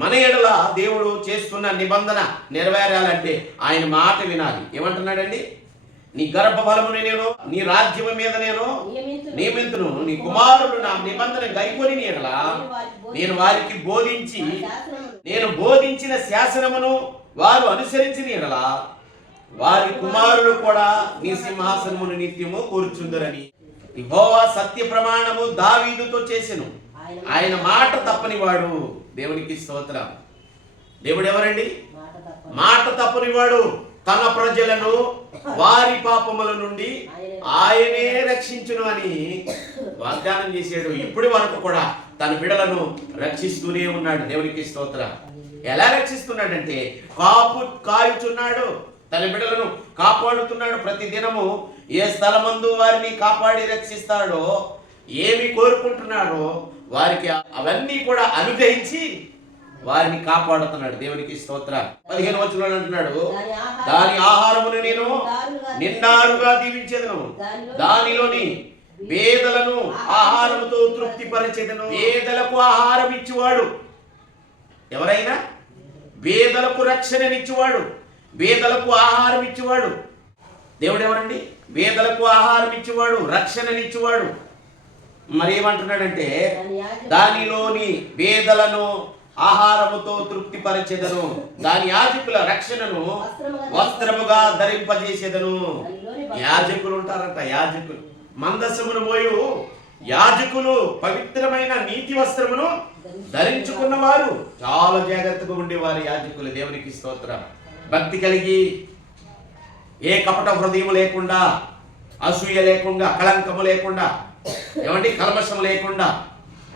మన ఎడల దేవుడు చేస్తున్న నిబంధన నెరవేరాలంటే ఆయన మాట వినాలి. ఏమంటున్నాడండి? నీ గర్భఫలముని నేను నీ రాజ్యము మీద నేను నియమింతును, నీ కుమారుడు నా నిబంధన గైకొని ఎడల నేను వారికి బోధించి నేను బోధించిన శాసనమును వారు అనుసరించిన ఎడల వారి కుమారులు కూడా నీ సింహాసనమును నిత్యము కూర్చుందరని యెహోవా సత్య ప్రమాణము దావీదుతో చేసెను, ఆయన మాట తప్పనివాడు. దేవునికి స్తోత్రం. దేవుడు ఎవరండి? మాట తప్పనివాడు. తన ప్రజలను వారి పాపముల నుండి ఆయనే రక్షించును అని వాగ్దానం చేశాడు. ఇప్పటి వరకు కూడా తన బిడ్డలను రక్షిస్తూనే ఉన్నాడు. దేవునికి స్తోత్రం. ఎలా రక్షిస్తున్నాడంటే కాయుచున్నాడు, తన బిడ్డలను కాపాడుతున్నాడు. ప్రతి దినము ఏ స్థలమందు వారిని కాపాడి రక్షిస్తాడో, ఏమి కోరుకుంటున్నాడో వారికి అవన్నీ కూడా అనుగ్రహించి వారిని కాపాడుతున్నాడు. దేవునికి స్తోత్రం. 15వ వచనంలో అంటున్నాడు, దాని ఆహారమును నేను నిండారుగా దీవించెదను, దానిలోని పేదలను ఆహారముతో తృప్తిపరిచెదను. పేదలకు ఆహారం ఇచ్చేవాడు ఎవరైనా, పేదలకు రక్షణనిచ్చేవాడు, పేదలకు ఆహారం ఇచ్చేవాడు దేవుడు ఎవరండి? పేదలకు ఆహారం ఇచ్చేవాడు, రక్షణనిచ్చేవాడు. మరి ఏమంటున్నాడంటే, దానిలోని పేదలను ఆహారముతో తృప్తిపరిచెదను, దాని యాజకుల రక్షణను వస్త్రముగా ధరింపజేసేదను. యాజకులు ఉంటారంట, యాజకులు మందసమును మోయు యాజకులు పవిత్రమైన నీతి వస్త్రమును ధరించుకున్నవారు, చాలా జాగ్రత్తగా ఉండేవారు యాజకులు. దేవునికి స్తోత్రం. భక్తి కలిగి ఏ కపట హృదయం లేకుండా, అసూయ లేకుండా, కళంకము లేకుండా, ఏమండి కల్మషం లేకుండా,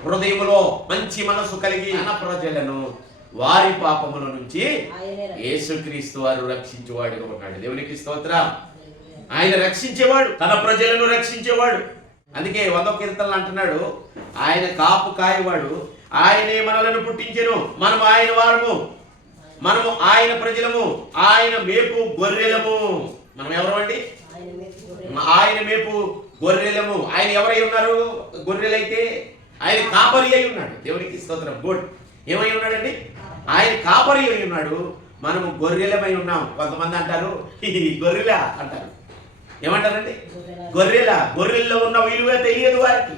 హృదయములో మంచి మనసు కలిగి తన ప్రజలను వారి పాపముల నుంచి యేసుక్రీస్తు వారు రక్షించేవాడుగా ఉన్నాడు. దేవునికి స్తోత్రం. ఆయన రక్షించేవాడు, తన ప్రజలను రక్షించేవాడు. అందుకే 100వ కీర్తనలు అంటున్నాడు, ఆయన కాపు కాయవాడు, ఆయనే మనలను పుట్టించెను, మనము ఆయన వారము, మనము ఆయన ప్రజలము, ఆయన మేపు గొర్రెలము. మనం ఎవరమండి? ఆయన మేపు గొర్రెలము. ఆయన ఎవరై ఉన్నారు? గొర్రెలైతే ఆయన కాపరి అయి ఉన్నాడు. దేవునికి స్తోత్రం. గుడ్. ఏమై ఉన్నాడండి? ఆయన కాపరి అయి ఉన్నాడు, మనము గొర్రెలమై ఉన్నాం. కొంతమంది అంటారు గొర్రెల అంటారు. ఏమంటారండి? గొర్రెల. గొర్రెల్లో ఉన్న విలువ తెలియదు వారికి,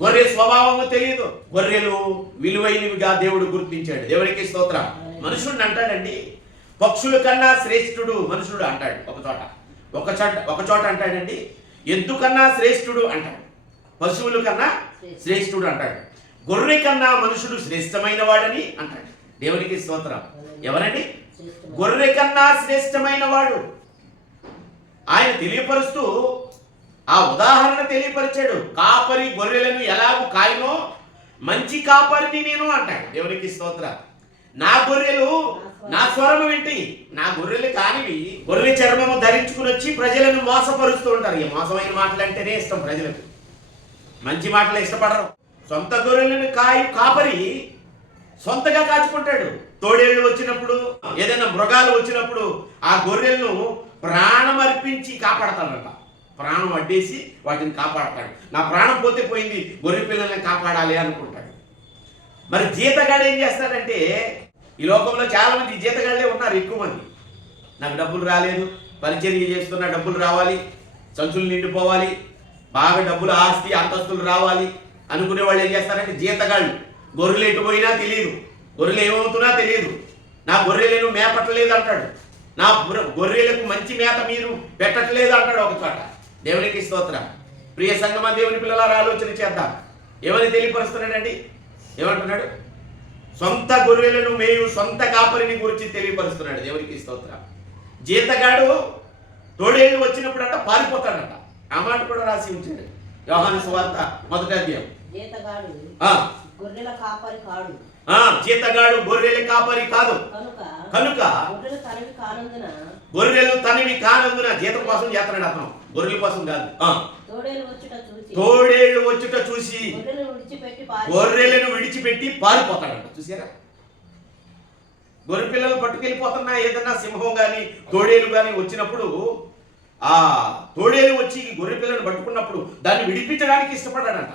గొర్రె స్వభావము తెలియదు. గొర్రెలు విలువైనవిగా దేవుడు గుర్తించాడు. దేవునికి స్తోత్రం. మనుషుడిని అంటాడండి, పక్షుల కన్నా శ్రేష్ఠుడు మనుషుడు అంటాడు. ఒక చోట అంటాడండి, ఎద్దు కన్నా శ్రేష్ఠుడు అంటాడు, పశువుల కన్నా శ్రేష్ఠుడు అంటాడు, గొర్రె కన్నా మనుషుడు శ్రేష్టమైన వాడని అంటాడు. దేవునికి స్తోత్రం. ఎవరండి? గొర్రె కన్నా శ్రేష్టమైన వాడు. ఆయన తెలియపరుస్తూ ఆ ఉదాహరణ తెలియపరిచాడు. కాపరి గొర్రెలను ఎలాగూ కాయనో మంచి కాపరిని నేను అంటాడు. దేవునికి స్తోత్రం. నా గొర్రెలు నా స్వరము వింటి, నా గొర్రెలు కానివి గొర్రె చర్మము ధరించుకుని వచ్చి ప్రజలను మోసపరుస్తూ ఉంటారు. ఈ మోసమైన మాటలు అంటేనే ఇష్టం ప్రజలకు, మంచి మాటలు ఇష్టపడరు. సొంత గొర్రెలను కాపరి సొంతగా కాచుకుంటాడు. తోడేళ్లు వచ్చినప్పుడు, ఏదైనా మృగాలు వచ్చినప్పుడు ఆ గొర్రెలను ప్రాణం అర్పించి కాపాడతాడంట. ప్రాణం అడ్డేసి వాటిని కాపాడతాడు. నా ప్రాణం పోతే పోయింది, గొర్రె పిల్లల్ని కాపాడాలి అనుకుంటాడు. మరి జీతగాడు ఏం చేస్తాడంటే, ఈ లోకంలో చాలా మంది జీతగాళ్ళే ఉన్నారు, ఎక్కువ మంది. నాకు డబ్బులు రాలేదు, పరిచర్య చేస్తున్నా డబ్బులు రావాలి, సంచులు నిండిపోవాలి, బాగా డబ్బులు ఆస్తి అంతస్తులు రావాలి అనుకునే వాళ్ళు ఏం చేస్తారంటే జీతగాళ్ళు. గొర్రెలు ఎటు పోయినా తెలియదు, గొర్రెలు ఏమవుతున్నా తెలియదు, నా గొర్రెలను మేపట్లేదు అంటాడు, నా గొర్రెలకు మంచి మేత మీరు పెట్టట్లేదు అంటాడు ఒక చోట. దేవునికి స్తోత్రం. ప్రియ సంగమా, దేవుని పిల్లలారా ఆలోచన చేద్దాం. ఏమని తెలియపరుస్తున్నాడండి? ఏమంటున్నాడు? సొంత గొర్రెలను మేయు సొంత కాపరిని గురించి తెలియపరుస్తున్నాడు. దేవునికి స్తోత్రం. జీతగాడు తోడేళ్ళు వచ్చినప్పుడు అంట పారిపోతాడంట. ఆ మాట కూడా రాసి ఉంచాడు యోహాను సువార్త 1వ అధ్యాయం. జీతగాడు గొర్రెల కాపరి కాడు, జీతగాడు గొర్రెల కాపరి కాదు, కనుక గొర్రెలు తనవి కానందున జీతం కోసం చేస్తున్నాడు అతను, గొర్రెల కోసం కాదు. తోడేళ్ళు వచ్చుట చూసి గొర్రెలను విడిచిపెట్టి పారిపోతాడంట. చూసారా? గొర్రె పిల్లలు పట్టుకెళ్ళిపోతున్నా ఏదన్నా సింహం కానీ తోడేలు కానీ వచ్చినప్పుడు, ఆ తోడేలు వచ్చి గొర్రె పిల్లలను పట్టుకున్నప్పుడు దాన్ని విడిపించడానికి ఇష్టపడాడంట,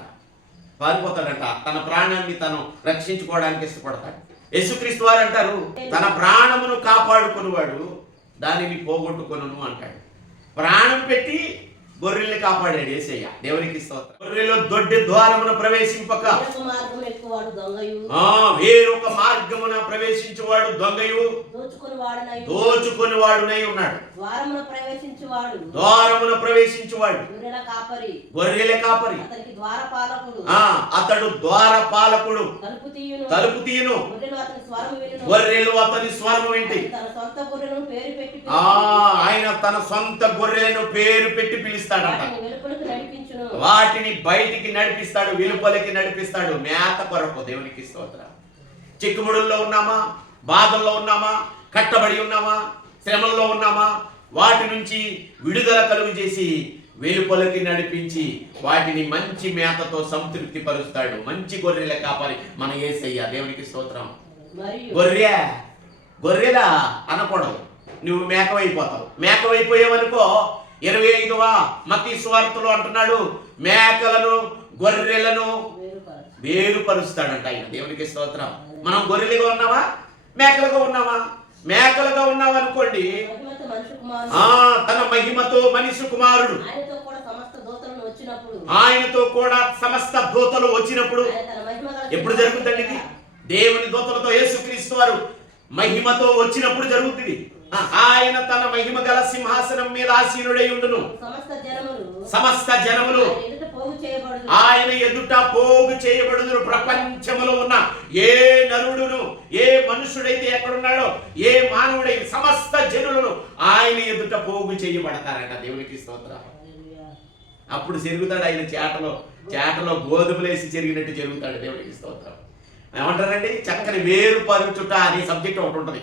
పారిపోతాడంట. తన ప్రాణాన్ని తను రక్షించుకోవడానికి ఇష్టపడతాడు. యేసుక్రీస్తు వారు అంటారు, తన ప్రాణమును కాపాడుకునేవాడు దానిని పోగొట్టుకొనును అంటాడు. ప్రాణం పెట్టి గొర్రెల్ని కాపాడాడు యేసయ్య. దేవునికి స్తోత్రం. గొర్రెలు దొడ్డి ద్వారమున ప్రవేశింపక వేరొక మార్గమున ప్రవేశించువాడు దొంగయు దోచుకొని వాడునై ఉన్నాడు. ద్వారమున ప్రవేశించువాడు గొర్రెల కాపరి, అతడు ద్వారపాలకుడు. తలుపు తీయును, గొర్రెలు అతని స్వరము వింటి. ఆయన తన సొంత గొర్రెలను పేరు పెట్టి పిలుస్తాడంట. వాటిని బయటికి నడిపిస్తాడు, వెలుపలికి నడిపిస్తాడు మేత కొరకు. దేవునికి స్తోత్రం. చిక్కుముడుల్లో ఉన్నామా, బాధల్లో ఉన్నామా, కట్టబడి ఉన్నామా, శ్రమల్లో ఉన్నామా, వాటి నుంచి విడుదల కలుగు చేసి వెలుపలికి నడిపించి వాటిని మంచి మేతతో సంతృప్తి పరుస్తాడు. మంచి గొర్రెల కాపరి మన యేసయ్య. దేవునికి స్తోత్రం. గొర్రెలా అనకూడదు, నువ్వు మేకవైపోతావు. మేకవైపోయావనుకో 25వ మత్తయి సువార్తలో అంటున్నాడు, మేకలను గొర్రెలను వేరుపరుస్తాడంట ఆయన. దేవునికి స్తోత్రం. మనం గొర్రెలుగా ఉన్నావా, మేకలుగా ఉన్నావా? మేకలుగా ఉన్నావనుకోండి, తన మహిమతో మనిషి కుమారుడు ఆయనతో కూడా సమస్త దూతలు వచ్చినప్పుడు ఎప్పుడు జరుగుతుంది ఇది? దేవుని దూతలతో యేసుక్రీస్తు వారు మహిమతో వచ్చినప్పుడు జరుగుతుంది. ఆయన తన మహిమ గల సింహాసనం మీద ఆసీనుడై ఉండును. సమస్త జనములు ఆయన ఎదుట పోగు చేయబడును. ప్రపంచములో ఉన్న ఏ నరుడును, ఏ మనుషుడైతే ఎక్కడున్నాడో, ఏ మానవుడై సమస్త జనులను ఆయన ఎదుట పోగు చేయబడతారట. దేవునికి స్తోత్రం. అప్పుడు చెరుగుతాడు ఆయన. చేటలో గోధుమలేసి చెరిగినట్టు జరుగుతాడు. దేవునికి స్తోత్రం. ఏమంటారండి, చక్కని వేరుపరుచుట అనే సబ్జెక్ట్ ఒకటి ఉంటుంది.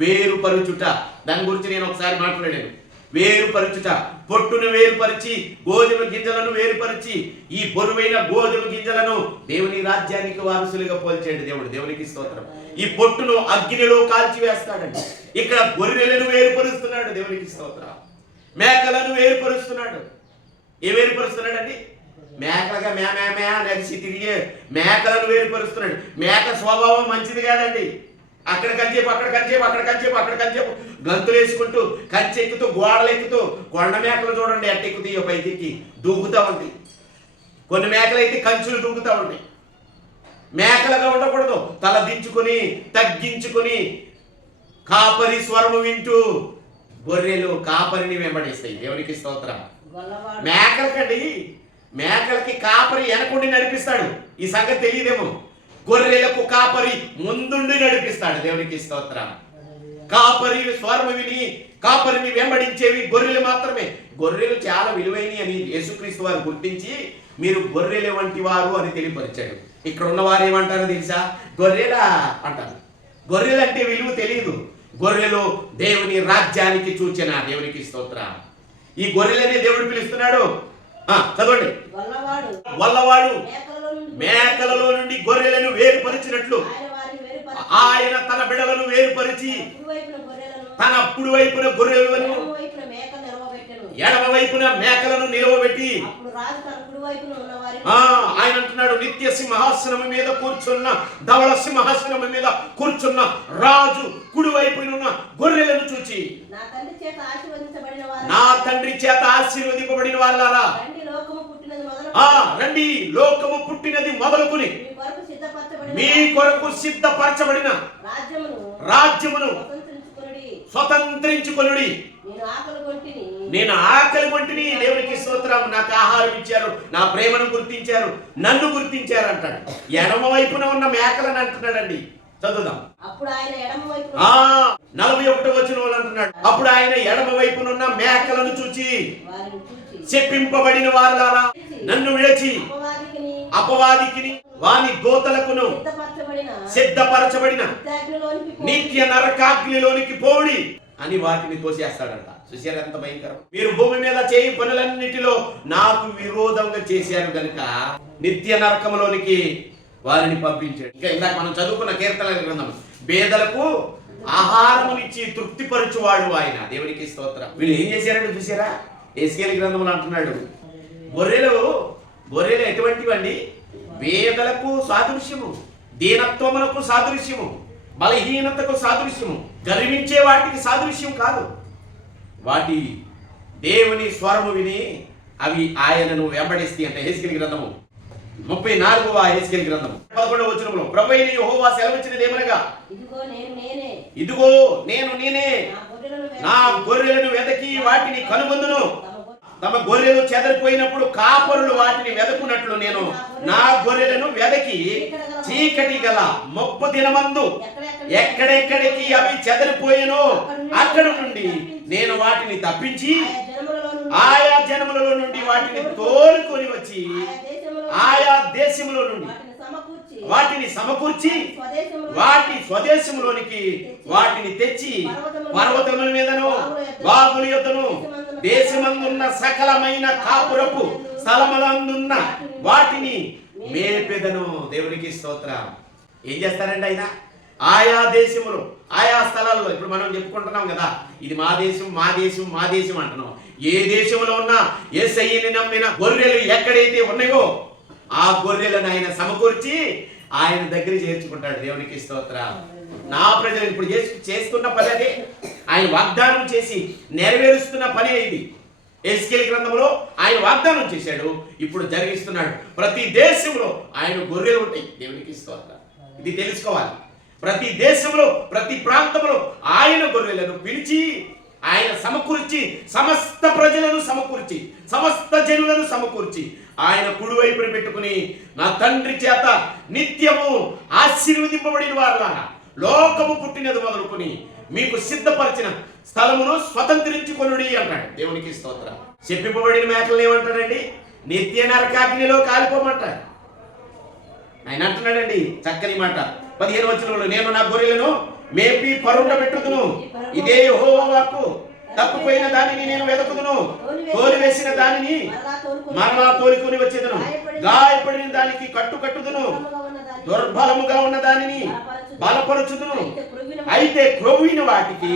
వేరుపరుచుట, దాని గురించి నేను ఒకసారి మాట్లాడాను. వేరుపరుచుట, పొట్టును వేరుపరిచి గోధుమ గింజలను వేరుపరిచి ఈ బరువైన గోధుమ గింజలను దేవుని రాజ్యానికి వారసులుగా పోల్చాడు దేవుడు. దేవునికి స్తోత్రం. ఈ పొట్టును అగ్నిలో కాల్చి వేస్తాడండి. ఇక్కడ గొర్రెలను వేరుపరుస్తున్నాడు. దేవునికి స్తోత్రం. మేకలను వేరుపరుస్తున్నాడు. ఏ వేరుపరుస్తున్నాడండి? మేకలుగా మే నడిచి తిరిగే మేకలను వేరుపరుస్తున్నాడు. మేక స్వభావం మంచిది కాదండి. అక్కడ కంచేపు, అక్కడ కంచేపు, అక్కడ కంచేపు, అక్కడ కంచేపు గంతులు వేసుకుంటూ కంచెక్కుతూ గోడలు ఎక్కుతూ, కొండ మేకలు చూడండి ఎట్ట ఎక్కుతాయో పైకి దూకుతా ఉంది. కొన్ని మేకలు అయితే కంచులు దూకుతా ఉన్నాయి. మేకలుగా ఉండకూడదు. తల దించుకుని తగ్గించుకుని కాపరి స్వరము వింటూ గొర్రెలు కాపరిని వెంబడిస్తాయి. దేవునికి స్తోత్రం. మేకలకి కాపరి వెనకుండి నడిపిస్తాడు. ఈ సంగతి తెలియదేమో. గొర్రెలకు కాపరి ముందుండి నడిపిస్తాడు. దేవునికి స్తోత్రం. కాపరి స్వరము విని కాపరిని వెంబడించేవి గొర్రెలు మాత్రమే. గొర్రెలు చాలా విలువైనవి అని యేసుక్రీస్తు వారు గుర్తించి మీరు గొర్రెల వంటి వారు అని తెలియపరిచాడు. ఇక్కడ ఉన్నవారు ఏమంటారో తెలుసా? గొర్రెలా అంటారు. గొర్రెలు అంటే విలువ తెలియదు. గొర్రెలు దేవుని రాజ్యానికి సూచన. దేవునికి స్తోత్రం. ఈ గొర్రెలనే దేవుడు పిలుస్తున్నాడు. చదవండి. వల్లవాడు మేకలలో నుండి గొర్రెలను వేరుపరిచినట్లు ఆయన తన బిడలను వేరుపరిచి తన కుడి వైపున గొర్రెలను ఎడమ వైపున మేకలను నిలవబెట్టి ఆయన అంటున్నాడు, నిత్య సింహాసనం మీద కూర్చున్న ధవళ సింహాసనం మీద కూర్చున్న రాజు కుడి వైపున గొర్రెలను చూచి, నా తండ్రి చేత ఆశీర్వదింపబడిన వాళ్ళారా రండి, లోకము పుట్టినది మొదలుకుని మీ కొరకు సిద్ధపరచబడిన రాజ్యమును స్వతంత్రించుకొనుడి. నేను ఆకలి కొంటిని. దేవునికి స్తోత్రం. నాకు ఆహారం ఇచ్చారు, నా ప్రేమను గుర్తించారు, నన్ను గుర్తించారు అంటాడు. ఎడమ వైపున ఉన్న మేకలను అంటున్నాడండి. చదువుదాం. 41వ వచనం అంటున్నాడు, అప్పుడు ఆయన ఎడమ వైపున ఉన్న మేకలను చూచి చెప్పింపబడిన వారులారా నన్ను విడిచి అపవాదికిని వాని దూతలకును సిద్ధపరచబడిన నిత్య నరకాగ్నిలోనికి పోడి అని వాటిని తోసేస్తాడంట. చూశారు ఎంత భయంకరం? మీరు భూమి మీద చేయి పనులన్నిటిలో నాకు విరోధంగా చేశారు గనుక నిత్య నరకంలోనికి వారిని పంపించాడు. ఇంకా ఇందాక మనం చదువుకున్న కీర్తనల గ్రంథం, పేదలకు ఆహారమునిచ్చి తృప్తిపరచువాడు ఆయన. దేవునికి స్తోత్రం. వీళ్ళు ఏం చేశారంటే చూసారా? ఎస్కేల్ గ్రంథంలో అంటున్నాడు, గొర్రెలు ఎటువంటివండి? వేదలకు సాదృశ్యము, దీనత్వములకు సాదృశ్యము, బలహీనతకు సాదృశ్యము, గర్వించే వాటికి సాదృశ్యం కాదు. వాటి దేవుని స్వరము విని అవి ఆయనను వెంబడిస్తాయి అంటే హెస్కేలు గ్రంథము 34వ హెస్కేలు గ్రంథము 11వ వచనంలో ప్రభువైన యెహోవా సెలవిచ్చినది ఏమనగా, ఇదిగో నేను నేనే నా గొర్రెలను వెదకి వాటిని కనుగొందును. తమ గొర్రెలు చెదరిపోయినప్పుడు కాపరులు వాటిని వెదకున్నట్లు నేను నా గొర్రెలను వెదకి చీకటి గల మొప్పు దినమందు ఎక్కడెక్కడికి అవి చెదరిపోయినో అక్కడ నుండి నేను వాటిని తప్పించి ఆయా జనములలో నుండి వాటిని తోలుకొని వచ్చి ఆయా దేశములో నుండి వాటిని సమకూర్చి వాటి స్వదేశంలోనికి వాటిని తెచ్చి పర్వతముల మీదను వాగుల యొద్దను దేశమందున్న సకలమైన కాపురపు స్థలములందున్న వాటిని మేపెదను. దేవునికి స్తోత్రం. ఏం చేస్తారండి ఆయన? ఆయా దేశములు ఆయా స్థలాల్లో, ఇప్పుడు మనం చెప్పుకుంటున్నాం కదా, ఇది మా దేశం మా దేశం మా దేశం అంటున్నాం. ఏ దేశంలో ఉన్నా యేసయ్యని నమ్మిన గొర్రెలు ఎక్కడైతే ఉన్నాయో ఆ గొర్రెలను ఆయన సమకూర్చి ఆయన దగ్గర చేర్చుకుంటాడు. దేవునికి స్తోత్రం. నా ప్రజలు ఇప్పుడు చేస్తున్న పని అదే. ఆయన వాగ్దానం చేసి నెరవేరుస్తున్న పని ఇది. హెస్కేలు గ్రంథంలో ఆయన వాగ్దానం చేశాడు, ఇప్పుడు జరిగిస్తున్నాడు. ప్రతి దేశంలో ఆయన గొర్రెలు ఉంటాయి. దేవునికి స్తోత్రం. ఇది తెలుసుకోవాలి. ప్రతి దేశంలో ప్రతి ప్రాంతంలో ఆయన గొర్రెలను పిలిచి ఆయన సమకూర్చి సమస్త ప్రజలను సమకూర్చి సమస్త జనులను సమకూర్చి ఆయన కుడివైపున పెట్టుకుని నా తండ్రి చేత నిత్యము ఆశీర్వదింపబడిన వారులారా లోకము పుట్టినది మొదలుకొని మీకు సిద్ధపరిచిన స్థలమును స్వతంత్రించుకొనుడి అంటాడు. దేవునికి స్తోత్రం. చెప్పింపబడిన మేకలను ఏమంటాడండి? నిత్య నరకాగ్నిలో కాలిపోమంటాడు. ఆయన అంటున్నాడండి చక్కని మాట 15వ వచనంలో, నేను నా గొర్రెలను మేపి పరుండ పెట్టుదును, ఇదే యెహోవా వాక్కు. తప్పిపోయిన దానిని నేను వెదకుదును, తోలివేసిన దానిని మరలా తోలుకొని వచ్చేదను, గాయపడిన దానికి కట్టుదును, దుర్బలముగా ఉన్న దానిని బలపరుచుదును. అయితే క్రొవ్విన వాటికి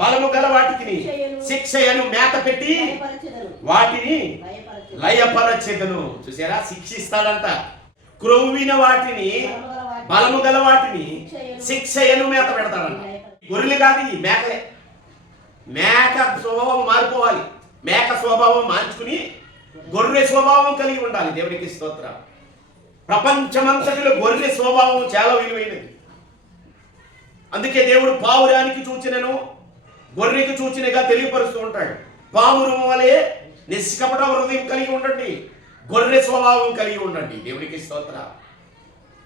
బలము గల వాటికి శిక్షను మేత పెట్టి వాటిని లయపరచెదను. చూసారా? శిక్షిస్తాడంట. క్రొవ్విన వాటిని బలము గల వాటిని శిక్షను మేత పెడతాడంట. గొర్రెలు కాదు, ఈ మేకలే. మేక స్వభావం మారిపోవాలి. మేక స్వభావం మార్చుకుని గొర్రె స్వభావం కలిగి ఉండాలి. దేవునికి స్తోత్రం. ప్రపంచమంతటిలో గొర్రె స్వభావం చాలా విలువైనది. అందుకే దేవుడు పావురానికి చూచినను గొర్రెకి చూచినగా తెలియపరుస్తూ ఉంటాడు. పావురం వలె నిష్కపట హృదయం కలిగి ఉండండి, గొర్రె స్వభావం కలిగి ఉండండి. దేవునికి స్తోత్రం.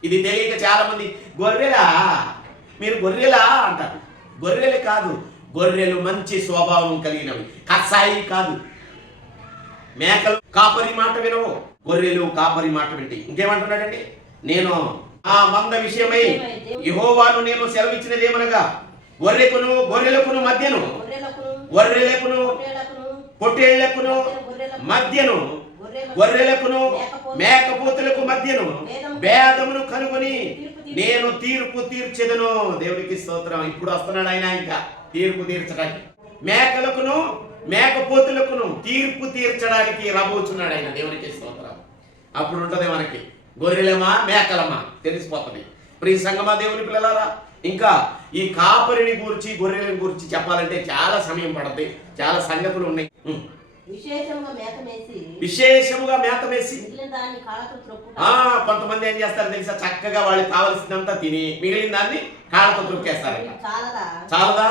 ఇది తెలియక చాలా మంది గొర్రెలా, మీరు గొర్రెలా అంటారు. గొర్రెలు కాదు, గొర్రెలు మంచి స్వభావం కలిగినవి, కసాయి కాదు. మేకలు కాపరి మాట వినవు, గొర్రెలు కాపరి మాట వింటాయి. ఇంకేమంటున్నాడండి? నేను ఆ మంద విషయమై యెహోవాను నేను సెలవిచ్చినది ఏమనగా, గొర్రెలకును మధ్యను గొర్రెలకును పొట్టేళ్లకును మధ్యను గొర్రెలకును మేకపోతులకు మధ్యను భేదమును కనుగొని నేను తీర్పు తీర్చెదను. దేవునికి స్తోత్రం. ఇప్పుడు వస్తున్నాడు ఆయన ఇంకా తీర్పు తీర్చడానికి. మేకలకును మేకపోతులకును తీర్పు తీర్చడానికి రాబోతున్నాడు ఆయన. దేవునికి స్తోత్రం. అప్పుడు ఉంటది మనకి గొర్రెలమా మేకలమా తెలిసిపోతుంది. ప్రియ సంగమా దేవుని పిల్లలారా, ఇంకా ఈ కాపరిని గురించి గొర్రెలని గురించి చెప్పాలంటే చాలా సమయం పడుతుంది, చాలా సంగతులు ఉన్నాయి. విశేషముగా మేత వేసి కొంతమంది ఏం చేస్తారు తెలుసా? చక్కగా వాళ్ళకి కావలసినంత తిని మిగిలిన దాన్ని కాళ్ళతో తొక్కేస్తారు. చాలదా?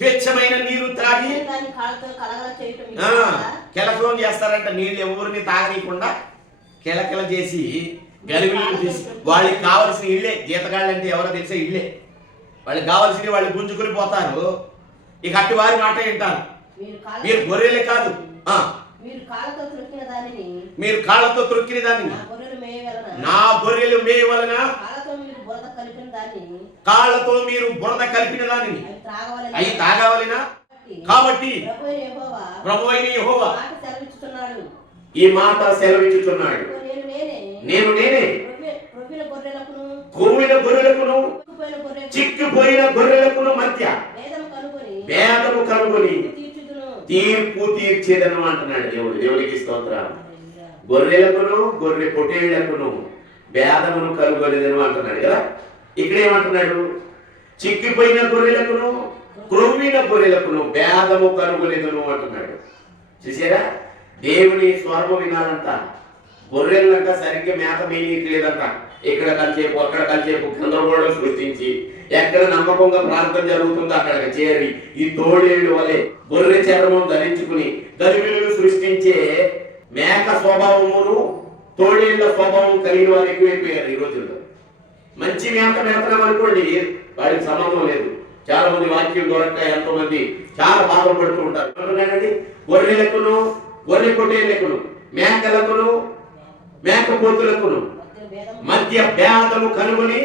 స్వేచ్ఛమైన నీరు త్రాగి కెలకలో చేస్తారంట. నీళ్ళు ఎవరిని తాగనీయకుండా కెలకెల చేసి గలిబిలు చేసి వాళ్ళకి కావలసిన ఇళ్ళే. జీతగాళ్ళు అంటే ఎవరో తెలిసే ఇళ్ళే. వాళ్ళకి కావాల్సినవి వాళ్ళు గుంజుకుని పోతారు. ఇక అట్టి వారి మాట వింటారు. మీరు గొర్రెలే కాదు, మీరు కాళ్ళతో త్రొక్కిన దానిని నా గొర్రెలు మేయవలన కాళ్ళతో మీరు బురద కలిపిన దానిని అవి తాగవలెనా? కాబట్టి ప్రభువైన యెహోవా ఈ మాట సెలవిచ్చుచున్నాడు, నేను నేనే కొవ్విన గొర్రెలకును చిక్కిపోయిన గొర్రెలకును మధ్య భేదము కనుగొని తీర్పు తీర్చేదను అంటున్నాడు దేవుడు. దేవుడికి స్తోత్రం. గొర్రెలకును గొర్రె పొట్టేళ్లకును భేదమును కనుగొనేదను అంటున్నాడు కదా. ఇక్కడ ఏమంటున్నాడు? చిక్కిపోయిన గొర్రెలకును క్రొవ్విన గొర్రెలకును భేదము కనుగొలేదును అంటున్నాడు. చూసారా? దేవుని స్వరము వినాలంట. గొర్రెలంట సరిగ్గా మేత మేయట్లేదంట. ఇక్కడ కలిసేపు అక్కడ కలిసేపు గందరగోళం సృష్టించి ఎక్కడ నమ్మకంగా ప్రార్థన జరుగుతుందో అక్కడికి చేరి ఈ తోడేళ్ళు వలె గొర్రె చర్మం ధరించుకుని గలిబిలులు సృష్టించే మేక స్వభావమును తోడేళ్ల స్వభావం కలిగిన వారు ఎక్కువైపోయారు ఈ రోజుల్లో. మంచి మేత మేతనం అనుకోండి, వాడికి సంబంధం లేదు. చాలా మంది వాక్యం దొరక్క ఎంతో మంది చాలా బాధపడుతూ ఉంటారు. గొర్రెలకును గొర్రె పొట్టేళ్లకును మేకలకును మేకపోతులకును మధ్య భేదము కనుగొని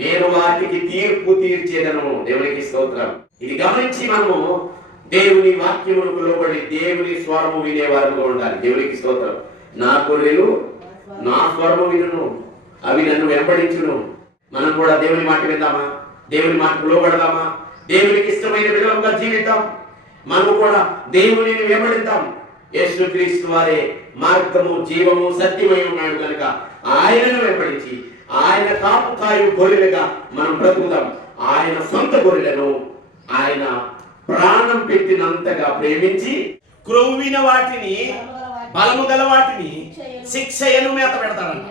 నేను వాటికి తీర్పు తీర్చేదను. దేవునికి స్తోత్రం. ఇది గమనించి మనము దేవుని వాక్యములకు లోబడి దేవుని స్వరము వినేవారుగా ఉండాలి. దేవునికి స్తోత్రం. నా గొర్రెలు నా స్వరము వినును, అవి నన్ను వెంబడించును. మనం కూడా దేవుని మాట విందామా? దేవుని మాటకు లోబడదామా? దేవునికి ఇష్టమైన విధంగా జీవిద్దాం. మనము కూడా దేవుని వెంబడిద్దాం. యేసుక్రీస్తు వారే మార్గము జీవము సత్యమై ఉన్నాడు కనుక ఆయనను వెంబడించి ఆయన కాపు కాయు గొర్రెలుగా మనం బ్రతుకుదాం. ఆయన సొంత గొర్రెలను ఆయన ప్రాణం పెట్టినంతగా ప్రేమించి క్రొవ్విన వాటిని బలము గల వాటిని శిక్షయను మేత పెడతాడంట.